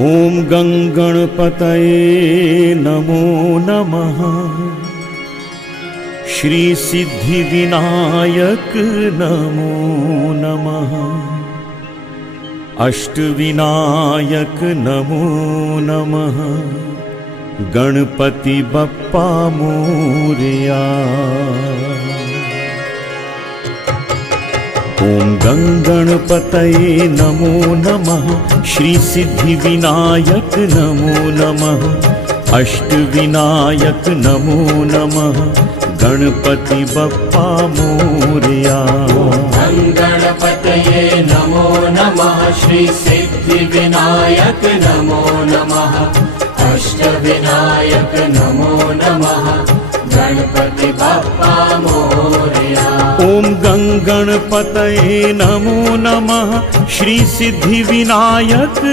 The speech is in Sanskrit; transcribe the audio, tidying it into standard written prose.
ॐ गङ्गणपतये नमो नमः। श्री सिद्धिविनायक नमो नमः। अष्टविनायक नमो नमः। गणपति बप्पा मोरया। ॐ गङ्गणपतये नमो नमः। श्री सिद्धिविनायक नमो नमः। अष्टविनायक नमो नमः। गणपति बप्पा मोरया। गणपतये नमो नमः। श्री सिद्धिविनायक नमो नमः। अष्टविनायक नमो नमः। गणपति बप्पा मोरया। ॐ गङ्गणपतये नमो नमः। श्री सिद्धिविनायक